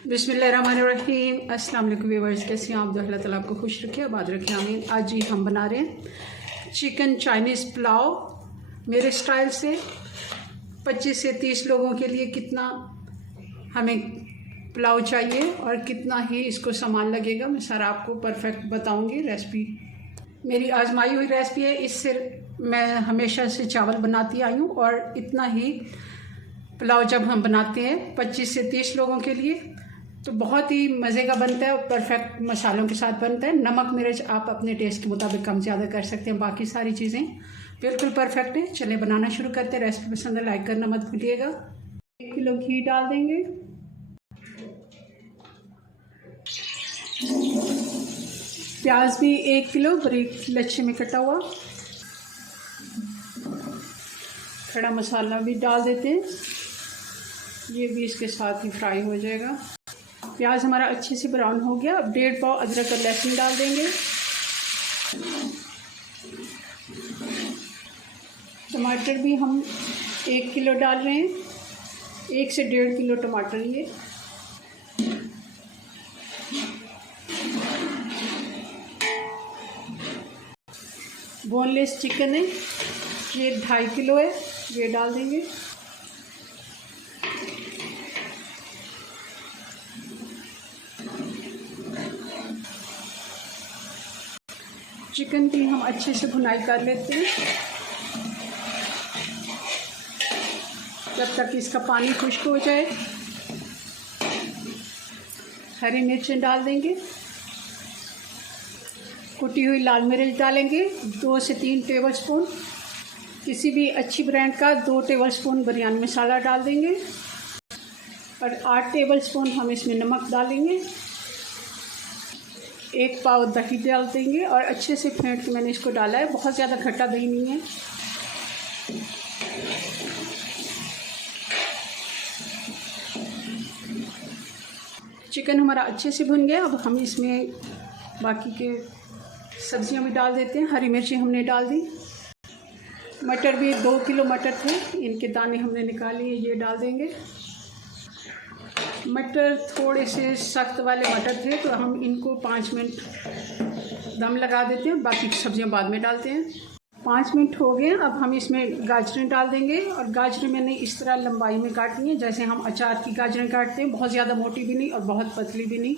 बिस्मिल्लाहिर्रहमानिर्रहीम। अस्सलाम वालेकुम व्यूअर्स, कैसे हैं आप? अल्लाह ताला आपको खुश रखे, आबाद रखे, आमीन। आज ही हम बना रहे हैं चिकन चाइनीज़ पुलाव मेरे स्टाइल से। 25 से 30 लोगों के लिए कितना हमें पुलाव चाहिए और कितना ही इसको सामान लगेगा, मैं सारा आपको परफेक्ट बताऊंगी। रेसिपी मेरी आजमाई हुई रेसिपी है, इससे मैं हमेशा से चावल बनाती आई हूँ। और इतना ही पुलाव जब हम बनाते हैं 25 से 30 लोगों के लिए तो बहुत ही मज़े का बनता है और परफेक्ट मसालों के साथ बनता है। नमक मिर्च आप अपने टेस्ट के मुताबिक कम ज़्यादा कर सकते हैं, बाकी सारी चीज़ें बिल्कुल परफेक्ट है। चलिए बनाना शुरू करते हैं। रेसिपी पसंद है लाइक करना मत भूलिएगा। 1 किलो घी डाल देंगे, प्याज भी 1 किलो बारीक लच्छे में कटा हुआ, खड़ा मसाला भी डाल देते हैं, ये भी इसके साथ ही फ्राई हो जाएगा। प्याज हमारा अच्छे से ब्राउन हो गया। अब 1.5 पाव अदरक और लहसुन डाल देंगे। टमाटर भी हम 1 किलो डाल रहे हैं, 1 से 1.5 किलो टमाटर ये। बोनलेस चिकन है, ये 2.5 किलो है, ये डाल देंगे। चिकन की हम अच्छे से भुनाई कर लेते हैं जब तक इसका पानी खुश्क हो जाए। हरी मिर्चें डाल देंगे, कुटी हुई लाल मिर्च डालेंगे 2 से 3 टेबलस्पून। किसी भी अच्छी ब्रांड का 2 टेबलस्पून बिरयानी मसाला डाल देंगे और 8 टेबलस्पून हम इसमें नमक डालेंगे। 1 पाव दही डाल देंगे और अच्छे से फेंट के मैंने इसको डाला है, बहुत ज़्यादा खट्टा दही नहीं है। चिकन हमारा अच्छे से भुन गया। अब हम इसमें बाकी के सब्जियां भी डाल देते हैं। हरी मिर्ची हमने डाल दी, मटर भी 2 किलो मटर थे, इनके दाने हमने निकाले, ये डाल देंगे। मटर थोड़े से सख्त वाले मटर थे तो हम इनको 5 मिनट दम लगा देते हैं, बाकी सब्जियां बाद में डालते हैं। 5 मिनट हो गए। अब हम इसमें गाजरें डाल देंगे और गाजरें मैंने इस तरह लंबाई में काटनी है जैसे हम अचार की गाजरें काटते हैं, बहुत ज़्यादा मोटी भी नहीं और बहुत पतली भी नहीं।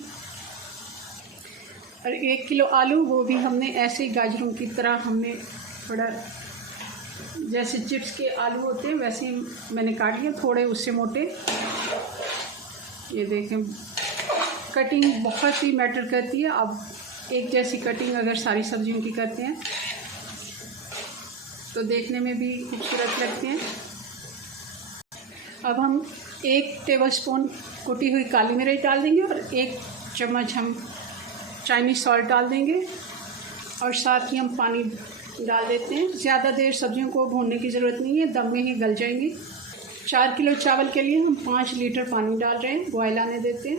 और 1 किलो आलू, वो भी हमने ऐसे ही गाजरों की तरह हमने थोड़ा जैसे चिप्स के आलू होते हैं वैसे ही मैंने काट लिया, थोड़े उससे मोटे। ये देखें, कटिंग बहुत ही मैटर करती है। अब एक जैसी कटिंग अगर सारी सब्जियों की करते हैं तो देखने में भी खूबसूरत लगते हैं। अब हम 1 टेबलस्पून कुटी हुई काली मिर्च डाल देंगे और 1 चम्मच हम चाइनीज़ सॉल्ट डाल देंगे और साथ ही हम पानी डाल देते हैं। ज़्यादा देर सब्जियों को भूनने की ज़रूरत नहीं है, दम में ही गल जाएंगी। 4 किलो चावल के लिए हम 5 लीटर पानी डाल रहे हैं, बॉयल आने देते हैं।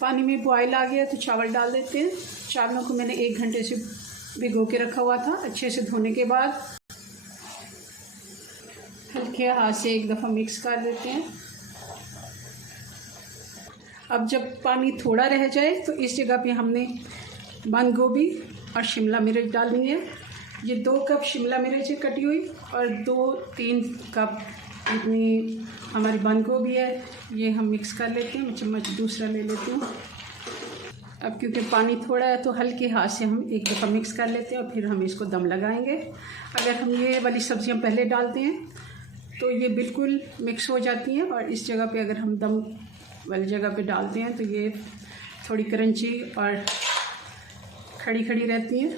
पानी में बॉयल आ गया तो चावल डाल देते हैं। चावलों को मैंने 1 घंटे से भिगो के रखा हुआ था। अच्छे से धोने के बाद हल्के हाथ से एक दफ़ा मिक्स कर देते हैं। अब जब पानी थोड़ा रह जाए तो इस जगह पे हमने बंद गोभी और शिमला मिर्च डालनी है। ये 2 कप शिमला मिर्च है कटी हुई और 2-3 कप इतनी हमारी बंद गोभी है, ये हम मिक्स कर लेते हैं। चम्मच दूसरा ले लेती हूँ। अब क्योंकि पानी थोड़ा है तो हल्के हाथ से हम एक दफ़ा मिक्स कर लेते हैं और फिर हम इसको दम लगाएंगे। अगर हम ये वाली सब्जियां पहले डालते हैं तो ये बिल्कुल मिक्स हो जाती हैं और इस जगह पे अगर हम दम वाली जगह पे डालते हैं तो ये थोड़ी क्रंची और खड़ी खड़ी रहती हैं।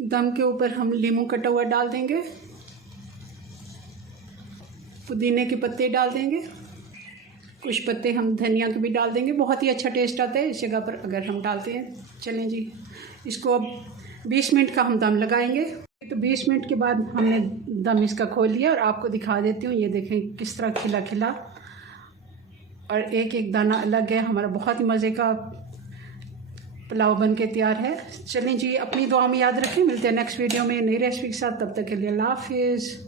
दम के ऊपर हम नींबू कटा हुआ डाल देंगे, पुदीने के पत्ते डाल देंगे, कुछ पत्ते हम धनिया के भी डाल देंगे, बहुत ही अच्छा टेस्ट आता है इस जगह पर अगर हम डालते हैं। चलें जी, इसको अब 20 मिनट का हम दम लगाएंगे। तो 20 मिनट के बाद हमने दम इसका खोल लिया और आपको दिखा देती हूँ। ये देखें किस तरह खिला खिला और एक एक दाना अलग है। हमारा बहुत ही मज़े का पुलाव बन के तैयार है। चलें जी, अपनी दुआ में याद रखें। मिलते हैं नेक्स्ट वीडियो में नई रेसिपी के साथ। तब तक के लिए अल्लाह हाफिज़।